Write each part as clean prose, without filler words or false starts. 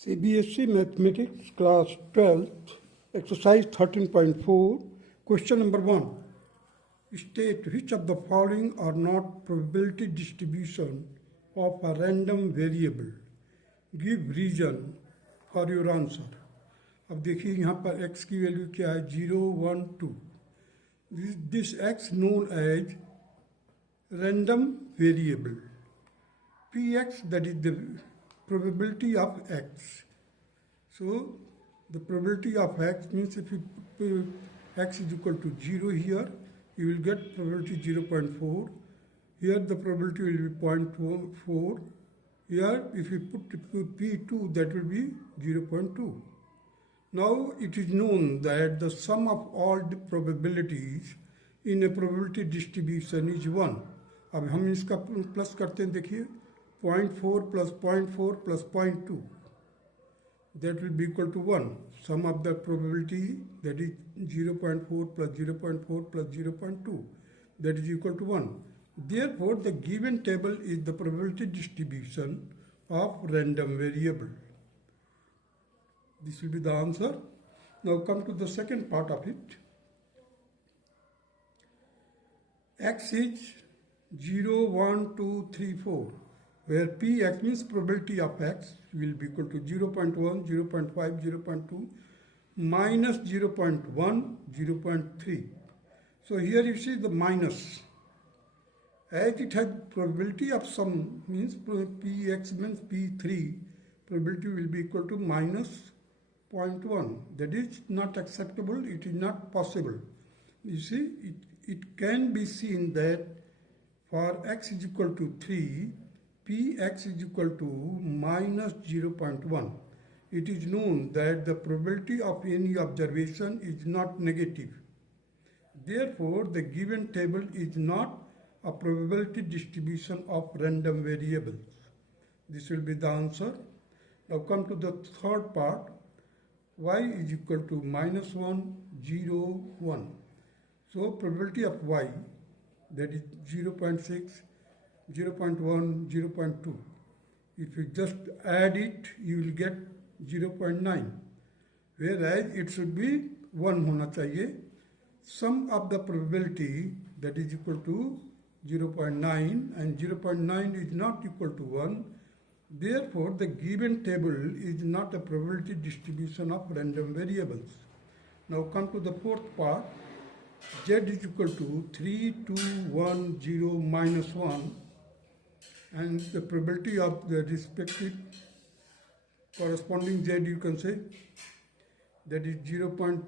CBSE Mathematics Class 12th, Exercise 13.4, Question number 1. State which of the following are not probability distribution of a random variable. Give reason for your answer. अब देखिए यहाँ पर x की value क्या है 0, 1, 2. This x known as random variable. Px, that is the probability of x. So the probability of x means if you put x is equal to 0 here, you will get probability 0.4. Here the probability will be 0.4. Here if you put p2, that will be 0.2. Now it is known that the sum of all the probabilities in a probability distribution is 1. अब हम इसका plus करते हैं, देखिए 0.4 plus 0.4 plus 0.2, that will be equal to 1. Sum of the probability, that is 0.4 plus 0.4 plus 0.2, that is equal to 1. Therefore, the given table is the probability distribution of random variable. This will be the answer. Now come to the second part of it. X is 0, 1, 2, 3, 4. Where Px means probability of x will be equal to 0.1, 0.5, 0.2, minus 0.1, 0.3. So here you see the minus. As it has probability of some means Px means P3, probability will be equal to minus 0.1. That is not acceptable, it is not possible. You see, it can be seen that for x is equal to 3, Px is equal to minus 0.1. It is known that the probability of any observation is not negative. Therefore, the given table is not a probability distribution of random variables. This will be the answer. Now come to the third part. Y is equal to minus 1, 0, 1. So probability of y, that is 0.6, 0.1, 0.2. If you just add it, you will get 0.9. Whereas it should be 1 होना चाहिए. Sum of the probability, that is equal to 0.9, and 0.9 is not equal to 1. Therefore, the given table is not a probability distribution of random variables. Now come to the fourth part. Z is equal to 3, 2, 1, 0, minus 1. And the probability of the respective corresponding Z, you can say, that is 0.3,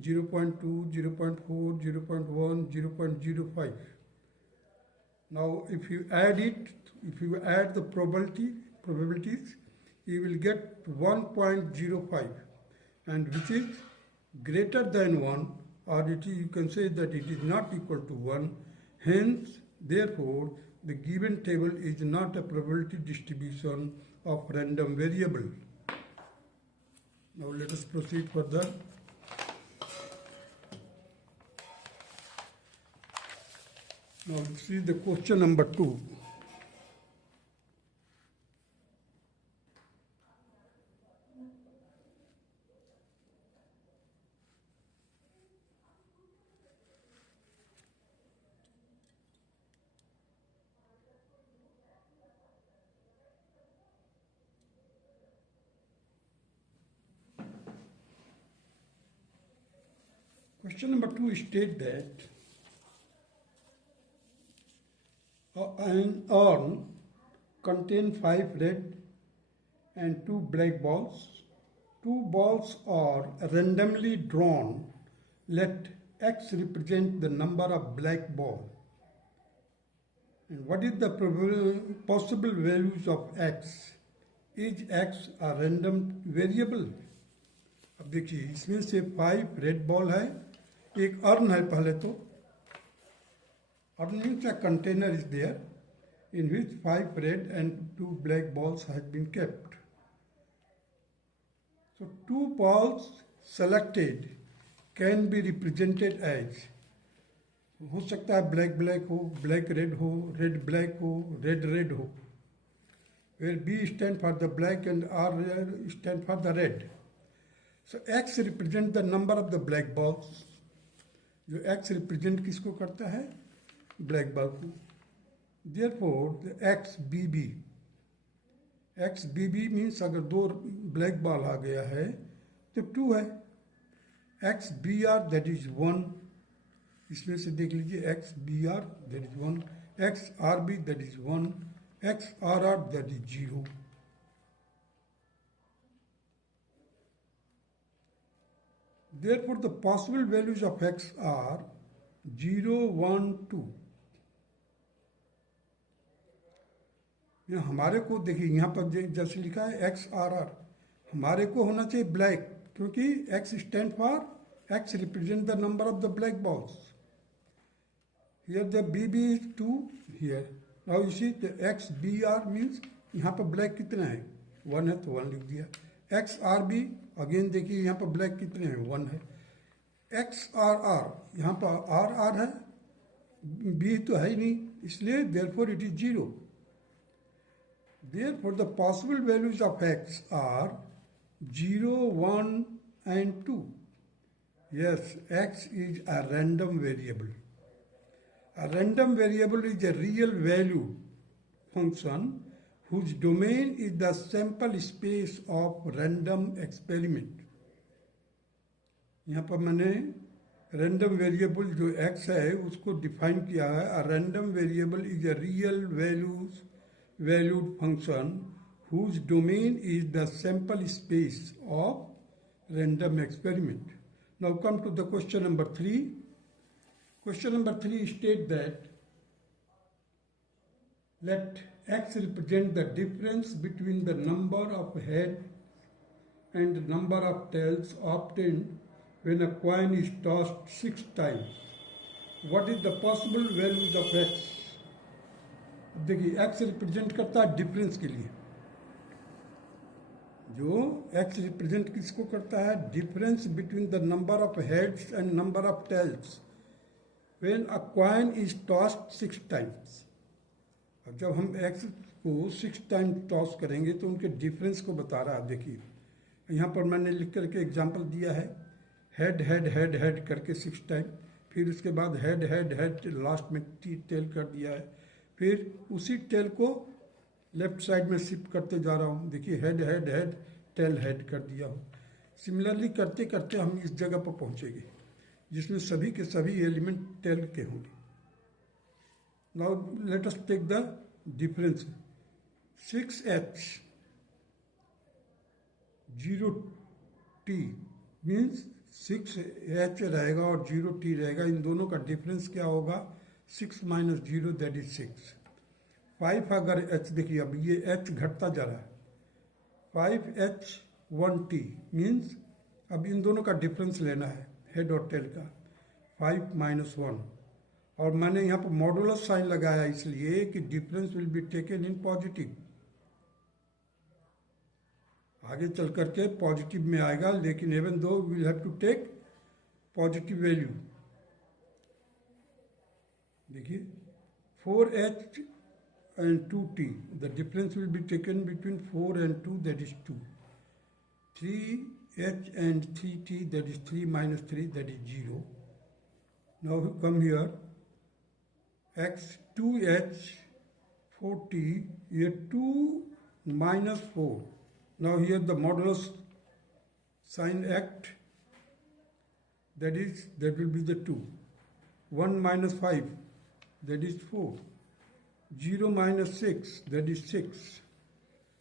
0.2, 0.4, 0.1, 0.05. Now if you add it, if you add the probabilities, you will get 1.05, and which is greater than 1, or it is, you can say that it is not equal to 1. Hence, therefore, the given table is not a probability distribution of random variable. Now let us proceed further. Now see the question number 2. Question number 2 states that an urn contains 5 red and 2 black balls. 2 balls are randomly drawn. Let x represent the number of black balls. And what is the possible values of x? Is x a random variable? अब देखिए इसमें से 5 red ball है, एक earn है. पहले तो earn means a container is there in which 5 red and 2 black balls has been kept. So 2 balls selected can be represented as, हो सकता है ब्लैक ब्लैक हो, ब्लैक रेड हो, रेड ब्लैक हो, रेड रेड हो. where B stand for the black and R stand for the red. So X represent the number of the black balls. जो X represent किसको करता है? Black ball को. Therefore, the XBB means अगर दो black ball आ गया है तो 2 है. XBR that is 1. इसमें से देख लीजिए XBR that is 1, XRB that is 1, XRR that is 0. Therefore, the possible values of X are 0, 1, 2. हमारे को देखिए यहाँ पर जैसे लिखा है XRR, हमारे को होना चाहिए ब्लैक, क्योंकि X stand for X represent the number of the black balls. Here the BB is 2 here. Now you see the XBR means यहाँ पर ब्लैक कितना है? 1 है तो 1 लिख दिया. XRB अगेन देखिए यहाँ पर ब्लैक कितने हैं? 1 है. XRR यहाँ पर RR है, B तो है ही नहीं, इसलिए therefore it is 0. Therefore the possible values of X are 0, 1 and 2. Yes, X is a random variable. A random variable is a real value function whose domain is the sample space of random experiment. यहाँ पर मैंने random variable जो X है उसको define किया है. A random variable is a real valued function whose domain is the sample space of random experiment. Now come to the question number 3. Question number 3 states that let X represent the difference between the number of heads and number of tails obtained when a coin is tossed 6 times. What is the possible values of X? देखिए X represent करता है difference के लिए. जो X represent किसको करता है? Difference between the number of heads and number of tails when a coin is tossed 6 times. अब जब हम X को 6 टाइम टॉस करेंगे तो उनके डिफरेंस को बता रहा है. देखिए यहाँ पर मैंने लिख करके एग्जाम्पल दिया है. हेड हेड हेड हेड करके 6 टाइम, फिर उसके बाद हेड हेड हेड लास्ट में टेल कर दिया है, फिर उसी टेल को लेफ्ट साइड में शिफ्ट करते जा रहा हूँ. देखिए head head head tail head कर दिया हूँ. सिमिलरली करते करते हम इस जगह पर पहुँचेंगे जिसमें सभी के सभी एलिमेंट टेल के होंगे. Now let us take the difference. 6H 0T means 6H रहेगा और 0T रहेगा. इन दोनों का डिफरेंस क्या होगा? 6 minus 0 that is 6. 5 अगर H देखिए अब ये H घटता जा रहा है. 5H 1T मीन्स अब इन दोनों का डिफरेंस लेना है हेड और टेल का. 5 minus 1 और मैंने यहाँ पर मॉडुलस साइन लगाया इसलिए कि difference will be taken in positive. आगे चल करके पॉजिटिव में आएगा, लेकिन even though will have to take positive value. देखिए 4H and 2T, the difference will be taken between 4 and 2, that is 2. 3H and 3T, that is 3 minus 3, that is 0. Now come here, X 2H 4T, here 2 minus 4. Now here the modulus sign act, that will be the 2. 1 minus 5, that is 4. 0 minus 6, that is 6.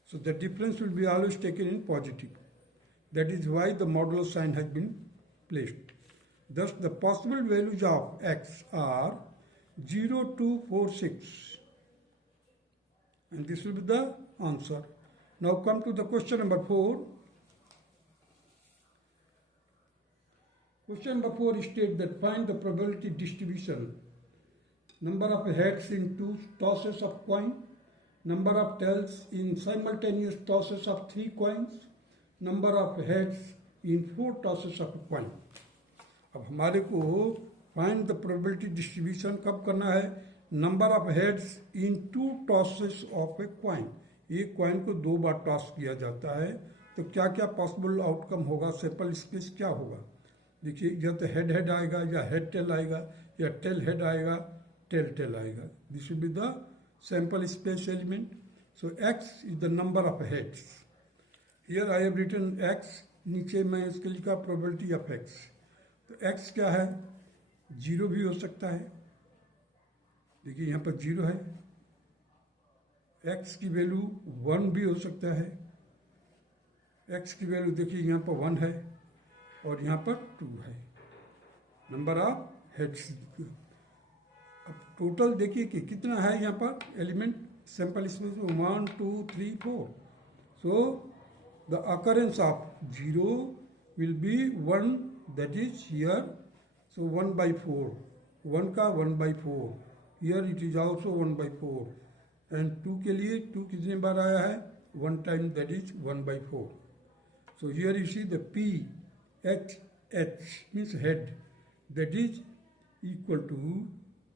So the difference will be always taken in positive. That is why the modulo sign has been placed. Thus the possible values of X are 0, 2, 4, 6. And this will be the answer. Now come to the question number 4. Question number 4 states that find the probability distribution. Number of heads in 2 tosses of coin, number of tails in simultaneous tosses of 3 coins, number of heads in 4 tosses of a coin. अब हमारे को find the probability distribution कब करना है? Number of heads in 2 tosses of a coin. एक coin को 2 बार toss किया जाता है, तो क्या क्या पॉसिबल आउटकम होगा, सैंपल स्पेस क्या होगा। देखिए, या तो हेड हेड आएगा, या हेड टेल आएगा, या टेल हेड आएगा, टेल टेल आएगा। This will be the sample space element. So x is the number of heads. Here I have written x, नीचे मैं इसके लिखा प्रोबेबिलिटी ऑफ एक्स। तो एक्स क्या है, 0 भी हो सकता है। देखिए यहाँ पर 0 है। एक्स की वैल्यू 1 भी हो सकता है। एक्स की वैल्यू देखिए यहाँ पर 1 है और यहाँ पर 2 है। Number of heads. अब टोटल देखिए कि कितना है यहाँ पर एलिमेंट सैंपल स्पेस में, 1 2 3 4। So the occurrence of 0 will be 1, that is here. So 1/4, 1 का 1/4, here it is also 1/4। And 2 के लिए 2 कितने बार आया है, 1 time, that is 1/4। So here you see the P H H means head, that is equal to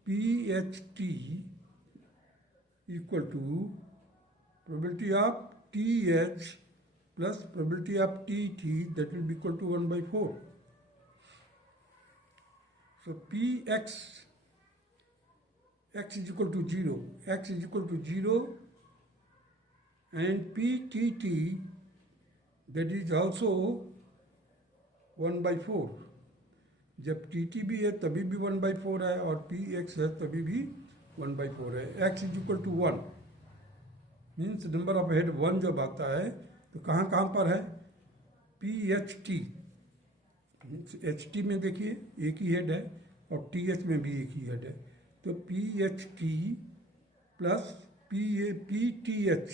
PHT equal to probability of TH plus probability of TT, that will be equal to 1/4. So PX, X is equal to 0, X is equal to 0, and PTT, that is also 1/4। जब T भी है तभी भी 1/4 है, और P x है तभी भी 1/4 है। X is equal to 1 means number of head 1 जब आता है तो कहाँ कहाँ पर है, P H T means H T में देखिए एक ही हेड है, और टी एच में भी एक ही हेड है। तो P H T plus P T H,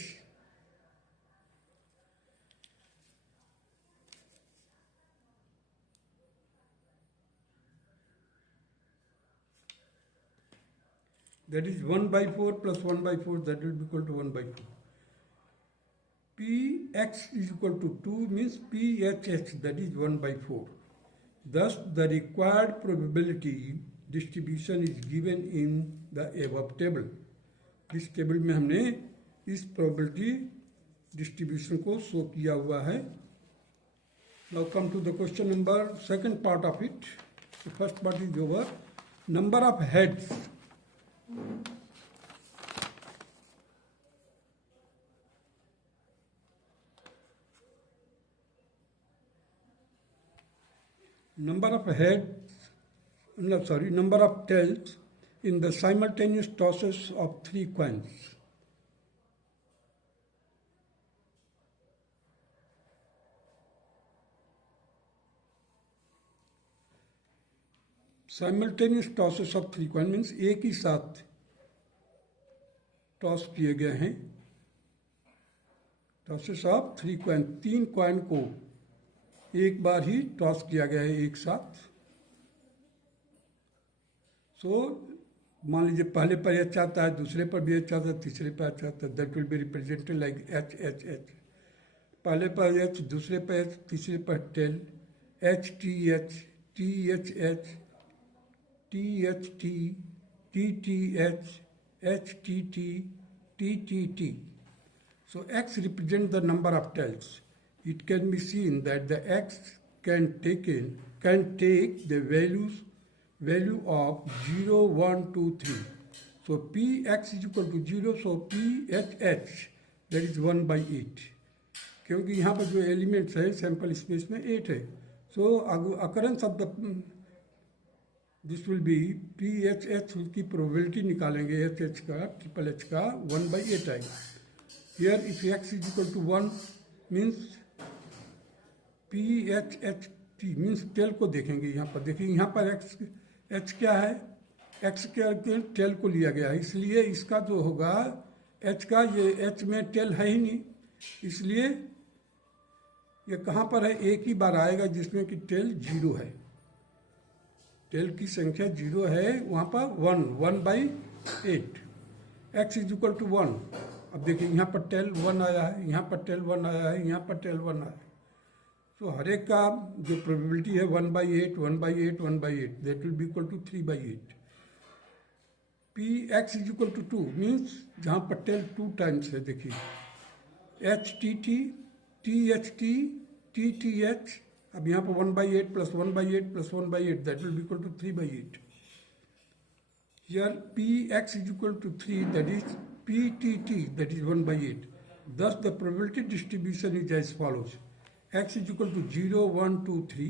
that is 1/4 plus 1/4, that will be equal to 1/4. Px is equal to 2 means PHH, that is 1/4. Thus the required probability distribution is given in the above table. इस table में हमने इस probability distribution को show किया हुआ है। Now come to the question number, second part of it. The first part is over. Number of heads. Number of heads, no, sorry, number of tails in the simultaneous tosses of 3 coins. Simultaneous tosses of 3 coins means एक ही साथ toss किए गए हैं। Tosses of 3 coin, 3 coin को एक बार ही toss किया गया है एक साथ। सो मान लीजिए पहले पर एच आता है, दूसरे पर भी एच आता है, तीसरे पर एच आता है, that will be represented like H H H. पहले पर एच, दूसरे पर एच, तीसरे पर tail, H T H, T H H, T H T, T T H, H T T, T T T. So x represents the number of tails. It can be seen that the x can take the value of 0, 1, 2, 3. So px is equal to 0. So phh, that is 1/8. क्योंकि यहाँ पर जो elements है sample space में 8 है। So occurrence of the this will B PHH की probability निकालेंगे, HH का, ट्रिपल H का 1/8 आएगा। Here if x is equal to 1 means PHHT means tell को देखेंगे। यहाँ पर देखिए, यहाँ पर H क्या है, x के टेल को लिया गया है, इसलिए इसका जो होगा H का, ये H में टेल है ही नहीं, इसलिए ये कहाँ पर है, एक ही बार आएगा जिसमें कि टेल 0 है। टेल की संख्या 0 है, वहाँ पर 1/8। x is equal to 1। अब देखिए यहाँ पर टेल 1 आया है, यहाँ पर टेल 1 आया है, यहाँ पर टेल 1 आया है। तो हर एक का जो प्रोबेबिलिटी है 1/8, 1/8, 1/8, that will be equal to 3/8। Px is equal to 2 means जहाँ पर टेल 2 टाइम्स है, देखिए H T T, T H T, T T H. अब यहाँ पर 1/8 plus 1/8 plus 1/8 that will be equal to 3/8. Here Px is equal to 3, that is Ptt, that is 1/8. Thus the probability distribution is as follows. X is equal to 0, 1, 2, 3.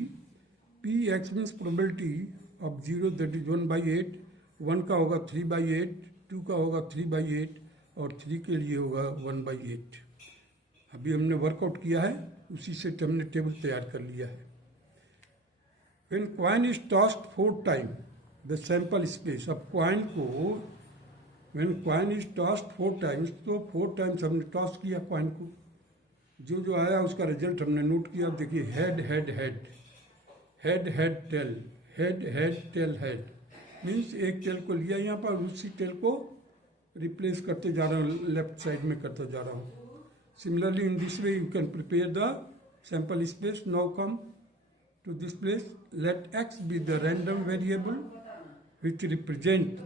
Px means probability of 0, that is 1/8. 1 का होगा 3/8, 2 का होगा 3/8 और 3 के लिए होगा 1/8. अभी हमने वर्कआउट किया है, उसी से हमने टेबल तैयार कर लिया है. When coin is tossed 4 times, the sample space. अब कॉइन को when coin is tossed 4 times, तो 4 times हमने टॉस किया कॉइन को, जो जो आया उसका रिजल्ट हमने नोट किया. देखिए head head head, head head tail, head head tail head, means एक टेल को लिया यहाँ पर, उसी टेल को रिप्लेस करते जा रहा हूँ, लेफ्ट साइड में करता जा रहा हूँ. Similarly, in this way you can prepare the sample space. Now come to this place. Let x be the random variable which represent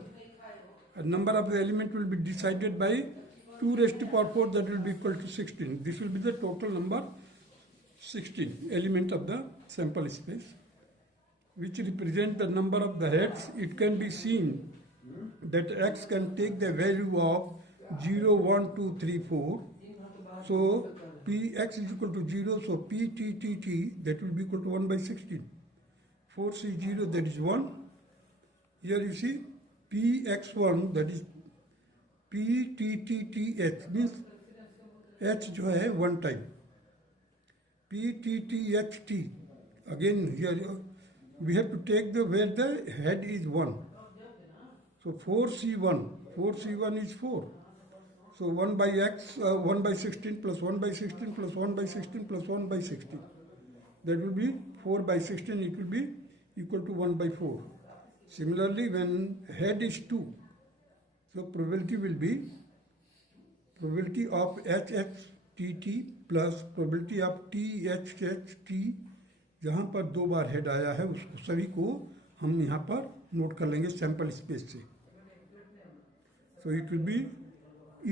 a number of the element will be decided by 2 raised to power 4, that will be equal to 16. This will be the total number 16 element of the sample space, which represent the number of the heads. It can be seen that x can take the value of 0, 1, 2, 3, 4. So Px is equal to 0, so Ptt, that will be equal to 1/16. 4C0, that is 1. Here you see Px1, that is Pttth, means h जो है 1 time. Ptth, again here we have to take the where the head is 1. So 4C1 is 4. So 1/x, 1/16 plus 1/16 plus 1/16 plus 1/16. That will be 4/16. It will be equal to 1/4. Similarly, when head is 2, so probability will be probability of HHTT plus probability of THHT. जहाँ पर 2 बार head आया है उसको सभी को हम यहाँ पर नोट कर लेंगे सैंपल स्पेस से. So it will be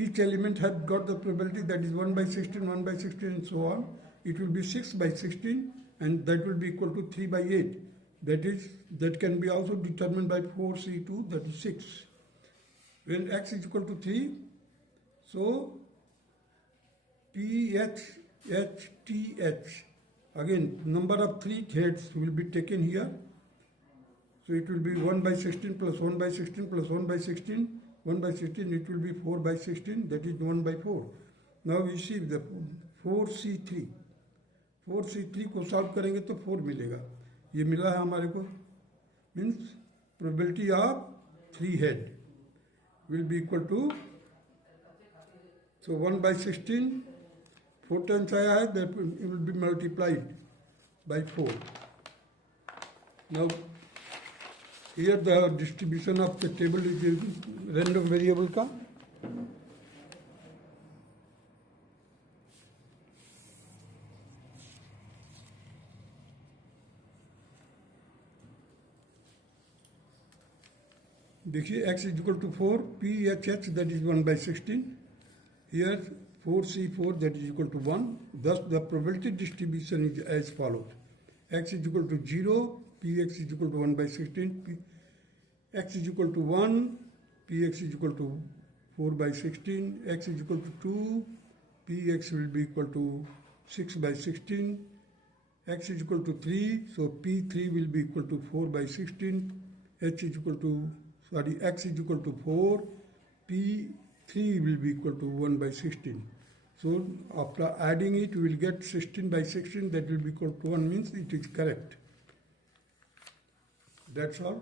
each element has got the probability, that is 1/16, 1/16 and so on. It will be 6/16 and that will be equal to 3/8. That can be also determined by 4C2, that is 6. When x is equal to 3, so PHHTH, again number of 3 heads will be taken here. So it will be 1/16 plus 1/16 plus 1/16. 1/16, it will be 4/16, that is 1/4. Now we see the 4C3. 4C3 को solve करेंगे तो 4 मिलेगा. ये मिला है हमारे को, means probability of 3 head will be equal to, so 1/16 4 times आया है, that will be multiplied by 4. Now here the distribution of the table is random variable का. देखिए x is equal to 4, PHH, that is 1/16. Here 4C4, that is equal to 1. Thus the probability distribution is as follows. X is equal to 0, Px is equal to 1/16, x is equal to 1, Px is equal to 4/16, x is equal to 2, Px will be equal to 6/16, x is equal to 3, so P3 will be equal to 4/16, x is equal to 4, P3 will be equal to 1/16. So after adding it, we will get 16/16, that will be equal to 1, means it is correct. That's all.